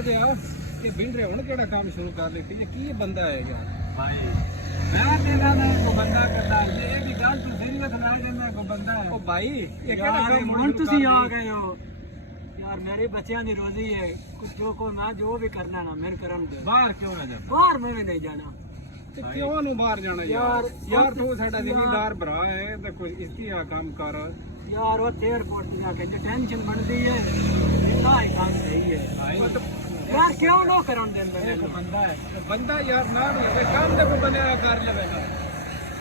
ਗਿਆ ਕਿ ਬਿੰਦਰੇ ਹੁਣ ਕਿਹੜਾ ਕੰਮ ਸ਼ੁਰੂ ਕਰ ਲਿੱਤੀ ਇਹ ਕੀ ਬੰਦਾ ਹੈ ਯਾਰ ਭਾਈ ਮੈਂ ਤੇਰਾ ਨਾ ਕੋ ਬੰਦਾ ਕਰਦਾ ਇਹ ਵੀ ਗੱਲ ਤੂੰ ਸੀਰੀਅਸ ਨਾ ਲੈਣਾ ਕੋ ਬੰਦਾ ਹੈ ਉਹ ਭਾਈ ਇਹ ਕਿਹੜਾ ਕੰਮ ਹੁਣ ਤੁਸੀਂ ਆ ਗਏ ਹੋ ਯਾਰ ਮੇਰੇ ਬੱਚਿਆਂ ਦੀ ਰੋਜ਼ੀ ਹੈ ਕੁਝ ਕੋ ਮੈਂ ਜੋ ਵੀ ਕਰਨਾ ਨਾ ਮੈਂ ਕਰਨ ਦੇ ਬਾਹਰ ਕਿਉਂ ਨਾ ਜਾ ਬਾਹਰ ਮੈਂ ਵੀ ਨਹੀਂ ਜਾਣਾ ਤੇ ਕਿਉਂ ਨੂੰ ਬਾਹਰ ਜਾਣਾ ਯਾਰ ਤੂੰ ਸਾਡਾ ਜ਼ਿਮੀਂਦਾਰ ਭਰਾ ਹੈ ਤੇ ਕੋਈ ਇਸकी ਆ ਕੰਮ ਕਰ ਯਾਰ ਉਹ 에어ਪੋਰਟ ਤੇ ਜਾ ਕੇ ਜੇ ਟੈਨਸ਼ਨ ਬਣਦੀ ਹੈ ਇੰਨਾ ਹੀ ਕੰਮ ਸਹੀ ਹੈ ਯਾਰ ਕਿਉਂ ਨਾ ਕਰਨ ਦਿੰਦੇ ਮੈਨੂੰ ਬੰਦਾ ਯਾਰ ਨਾ ਲਵੇ ਕੰਮ ਤੇ ਕੋਈ ਬਣਿਆ ਕਰ ਲਵੇ ਨਾ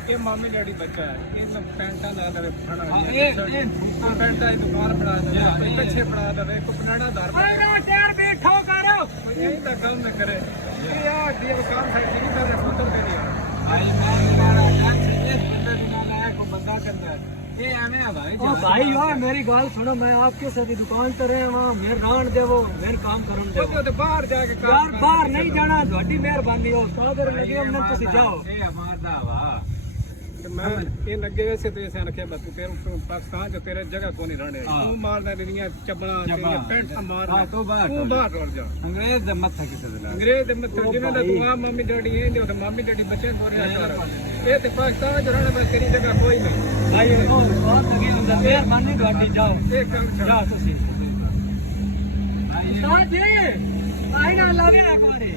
ਇਹ ਮਾਮੇ ਡੈਡੀ ਬੱਚਾ ਹੈ ਇਹ ਤਾਂ ਪੈਂਟਾਂ ਲਾ ਲਵੇ ਫਣਾ ਇਹ ਪੈਂਟਾਂ ਦੀ ਦੁਕਾਨ ਬਣਾ ਦੇਵੇ ਕੱਛੇ ਬਣਾ ਦੇਵੇ ਕੋਈ ਬਣਾਣਾ ਦਰ ਟਾਇਰ ਬੈਠੋ ਕਰ ਕੋਈ ਇਹ ਤਾਂ ਕੰਮ ਨਾ ਕਰੇ ਇਹ ਆ ਦੀ ਕੰਮ ਹੈ ਨਹੀਂ ਕਰ ਪੁੱਤਰ ਦੇ ਨਹੀਂ ਭਾਈ ਮੈਂ ਮਾਰਾ ਜਾਨ ਸੇ ਇਸ ਬੰਦੇ ਦੀ ਨਾਲ ਆਇਆ ਕੋ ਬੰਦਾ ਕਰਦਾ ਇਹ ਐਵੇਂ ਆ ਭਾਈ ओ भाई वाह मेरी गाल सुनो मैं आपके साथ दुकान पर है वहां मेरे रान देवो मेरे काम करन देवो ਤੇ ਬਾਹਰ ਜਾ ਕੇ यार बाहर नहीं जाना ਤੁਹਾਡੀ ਮਿਹਰਬਾਨੀ ਹੋ ਸਾਦਰ ਲੱਗੇ हमने ਤੁਸੀਂ ਜਾਓ ਇਹ ਹਮਾਰਾ ਵਾ ਮੈਂ ਇਹ ਲੱਗੇ ਵੈਸੇ ਤੇ ਇਸੇ ਰੱਖਿਆ ਬਸ ਤੇਰੇ ਪਾਕਿਸਤਾਨ ਚ ਤੇਰੇ ਜਗ੍ਹਾ ਕੋਈ ਨਹੀਂ ਰਹਿਣੇ ਤੂੰ ਮਾਰਦਾ ਦੁਨੀਆ ਚੱਬਲਾਂ ਤੇਰੀਆਂ ਪੈਂਟ ਮਾਰਦਾ ਤੂੰ ਬਾਹਰ ਰੁੜ ਜਾ ਅੰਗਰੇਜ਼ ਦਾ ਮੱਥਾ ਕਿਤੇ ਦੇ ਅੰਗਰੇਜ਼ ਦੇ ਮੱਥੇ ਜਿਵੇਂ ਦਾ ਤੂੰ ਆ ਮੰਮੀ ਡੈਡੀ ਇਹਦੇ ਤੇ ਮੰਮੀ ਡੈਡੀ ਬੱਚੇ ਬੋਰਿਆ ਕਰ ਇਹ ਤੇ ਪਾਕਿਸਤਾਨ ਚ ਰਹਿਣਾ ਬਸ ਤੇਰੀ ਜਗ੍ਹਾ ਕੋਈ ਨਹੀਂ ਭਾਈ ਉਹ ਬਹੁਤ ਲੱਗੇ ਹੁੰਦਾ ਮਿਹਰਬਾਨੀ ਤੁਹਾਡੀ ਜਾਓ ਇਹ ਕੰਮ ਜਾਓ ਤੁਸੀਂ ਭਾਈ ਸਾਹਿਬ ਜੀ ਆਈ ਨਾ ਲਾਵੇ ਇੱਕ ਵਾਰੀ